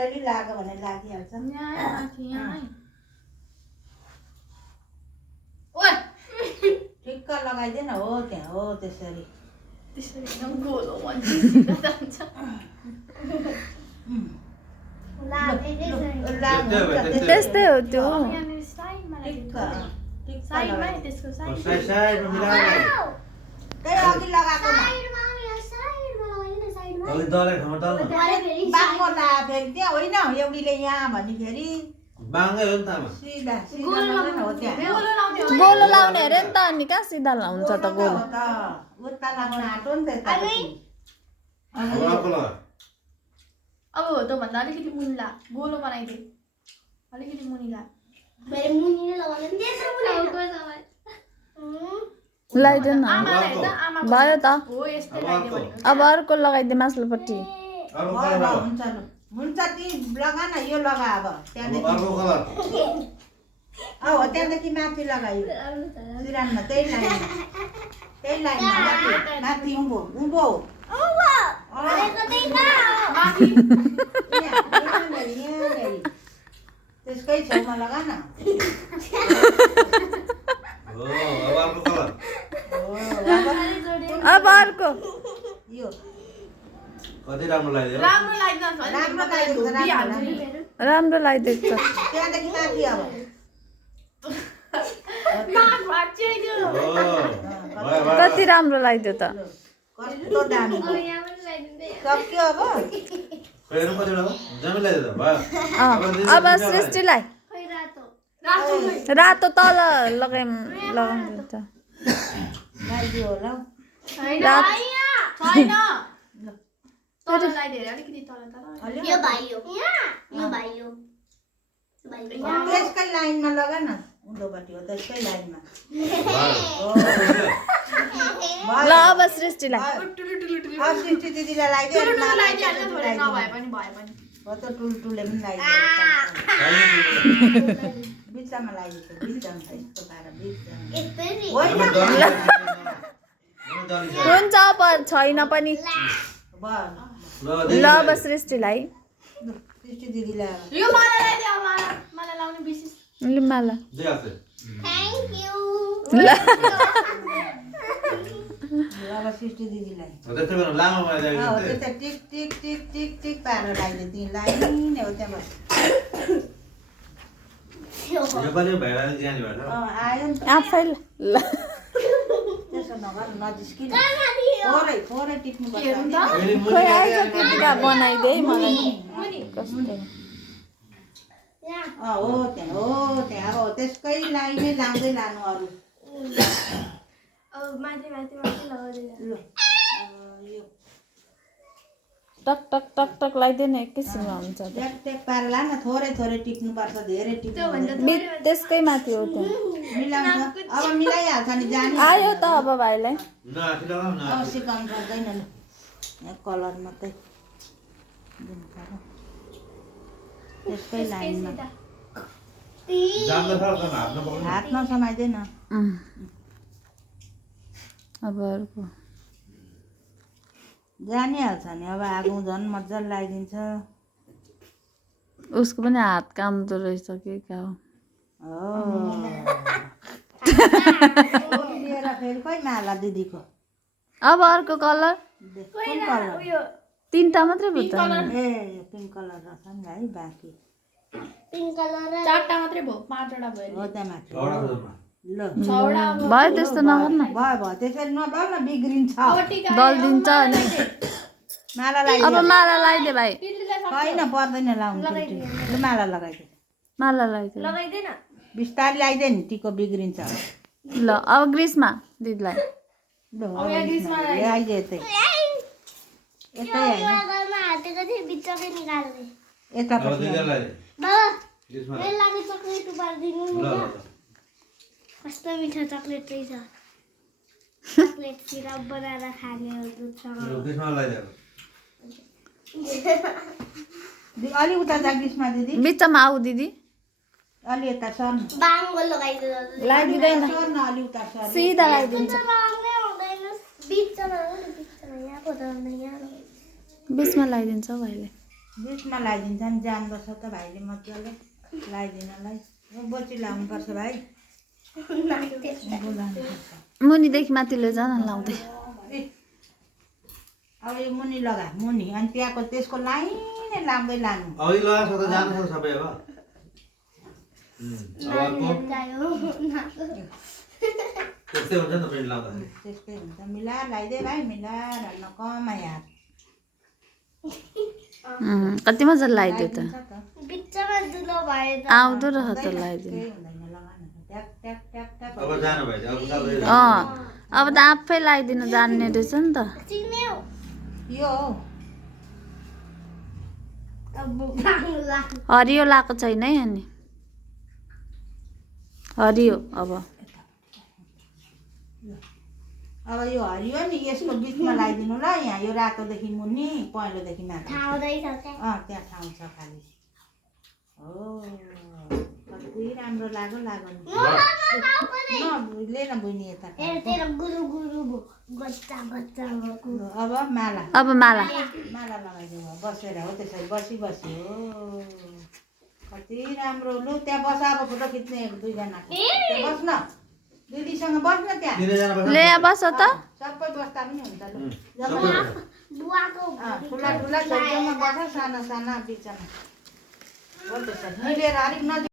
लाग्यो भने लागिहाल्छ। ठिक्क लगाइदिएन हो त्यहाँ हो त्यसरी त्यस्तै हो त्यो अघि लगाएको बाङ्गो ला फेरि त्यहाँ होइन एउटीले यहाँ भने फेरि बाङ्गै हो नि त आमा सिधा सिधा लगाउनु हो त्यहाँ गोलो लाउने अरे नि त अनि कहाँ सिधा हुन्छ त गोलो उता लाग्न आँटो नि त यता अब अर्को लगा अब हो त भन्दा अलिकति मुनि ला गोलो बनाइदे अलिकति मुनि ला मेरो मुनि नै लगाउने त्यत्रो मुनि लगाइदेऊ न आमालाई हेर्दा आमा भयो त हो यस्तै लाग्यो भने अब अर्को लगाइदिए माथिल्लोपट्टि अर्को कलर लगाऊ हुन्छ हुन्छ ती लगा न यो लगा अब त्यहाँदेखि अर्को कलर हो त्यहाँदेखि माथि लगायो सिरानमा त्यही लाइनमा माथि उँभो उँभो त्यसकै छेउमा लगा न हो अब अर्को कलर अब अर्को यो कति राम्रो लाग्यो राम्रो लाग्दैन राम्रो लाग्यो राम्रो लगाइदिएको छ त्यहाँदेखि माथि अब नाक भाँचियो हो भयो भयो कति राम्रो लगाइदियो त कस्तो दामी सक्यो अब हेर्नु कति लगाऊ जम्मै लगाइदियो त भयो अब सृष्टिलाई रातो तल लगाउनु त लगाइदियो होला छैन तल लगाइदिएर अलिकति तल यो भाइयो यो भाइयो त्यसकै लाइनमा लगा न उँधोपट्टि हो त्यसकै लाइनमा ल अब सृष्टिलाई सृष्टि दिदीलाई लगाइदियो अनि मलाई लगाइदिहाल्नु थोरै नभए पनि भए पनि हो त टुलटुले पनि लगाइदियो बिचमा लगाइदियो बिचमा यस्तो पारा बिचमा एकचोटि होइन हुन्छ अब छैन पनि ल अब सृष्टिलाई सृष्टि दिदीलाई यो मलाई लगाइदियो मलाई लाउने विशेष माला दिइहाल्छ थ्याङ्क यू ल अब सृष्टि दिदीलाई त्यस्तै गर्नु लामो बनाइदिएको हो त्यता टिक टिक टिक टिक टिक पारेर लगाइदियो ती लाइन हो त्यहाँ यो पनि भाइलाई जाने भएन आयो नि त आफै ल त्यसो नगर नजिस्किन थोरै थोरै टिप्नुपर्छ खोइ आइज केटीका बनाइदे है मलाई कस्तो हो त्यहाँ हो त्यसकै लाइनै लाँदै लानु अरू अब माथि माथि माथि लगाउँदैन ल यो टक टक टक टक लगाइदिए न एकैछिनमा हुन्छ त ट्याक ट्याक पारेर ला न थोरै थोरै टिप्नुपर्छ धेरै टिप्नु त्यसकै माथि हो त मिलाउँछ अब मिलाइहाल्छ नि जाने आयो त अब भाइलाई नआठी लगाऊ न अब सिकाउनु पर्दैन ल यहाँ कलर मात्रै दिनु पर्यो त्यसकै लाइनमा जान्दा छ हातमा पक्रिनु हातमा समाइँदैन अब अर्को जानिहाल्छ नि अब आगो झन् मजाले लगाइदिन्छ उसको पनि हात काम त रहेछ के का हो लिएर फेरि खोइ माला दिदीको अब अर्को कलर कुन कलर तीनटा मात्रै भयो त ए पिङ्क कलर रहेछ नि है बाँकी पिङ्क कलर र चारटा मात्रै भयो पाँचवटा भयो हो त्यहाँ माथि ल छवटा भयो त्यस्तो नगर न भयो त्यसरी नभए न बिग्रिन्छ दल दिन्छ अनि माला अब लगाइदियो माला लगाइदे भाइ छैन पर्दैन लाउनु ल माला लगाइदियो माला लगाइदे लगाइदेन बिस्तारै लगाइदियो नि टिको बिग्रिन्छ ल अब ग्रिसमा दिदीलाई ल आइदियो यतै यतै आइदियो घरमा हातेको थिएँ बिचकै निकाल्ने यता अब दिदीलाई बाबा यसमा मेरो लागि चक्लेट उपारिदिनु ल नि ल त कस्तो मिठो चक्लेट रहेछ चक्लेट सिरप बनाएर खाने हो दुधसँग त्यसमा लगाइदिएको अलि उता जा ग्रिसमा दिदी बिचमा आऊ दिदी अलि यता सर्नु बाङ्गो लगाइदिनु लगाइदिँदैन सर्नु अलि उता सर्नु सिधा लगाइदिन्छ लगाउनै हुँदैन बिचमा हो नि बिचमा यहाँ पो त यहाँ बिचमा लगाइदिन्छ भाइले बिचमा लगाइदिन्छ नि जान्दछ त भाइले मजाले लगाइदिनलाई बची लाउनुपर्छ भाइ बोलाउनुपर्छ मुनिदेखि माथि लैजा न लाउँदै अब यो मुनि लगा मुनि अनि त्यहाँको त्यसको लाइनै लाउँदै लानु अघि लगाएको छ त जानु छ सबै अब अब त्यस्तै हुन्छ नि त पेन्ट लाउँदाखेरि त्यस्तै हुन्छ मिलाएर लगाइदे भाइ मिलाएर नकमा यार कति मजाले लगाइदियो त लगाइदिन्छ त बिचमा दुलो भए त आउँदो रह त लगाइदिनु केही हुँदैन लगाउनु ट्याक ट्याक ट्याक ट्याक अब जानु भयो अब साल अब त आफै लगाइदिनु जान्ने रहेछ नि त चिन्यौ यो हो अब बाङ्ला हरियो लगाएको छैन है अनि हरियो अब अब यो हरियो नि यसको बिचमा लगाइदिनु ल यहाँ यो रातोदेखि मुनि पहेँलोदेखि माथि ठाउँदैछ त्यहाँ त्यहाँ ठाउँ छ खालि हो कति राम्रो लाग्यो लाग्यो लिएन बहिनी यता ए तेरो गुरु गुरु भो गच्चा गच्चा भएको अब माला अब माला माला लगाइदिनु बसेर हो त्यसरी बसी बसी हो कति राम्रो लु त्यहाँ बस अब फोटो खिच्ने दुईजनाको त्यहाँ बस्न दिदीसँग बस्न त्यहाँ तिनैजना बस्छ ले बस त सबै बस्दा पनि हुन्छ लु बुवाको ठुला ठुला छेउछेउमा बस्छ साना साना बिचमा हो त्यसरी मिलेर अलिक नजिक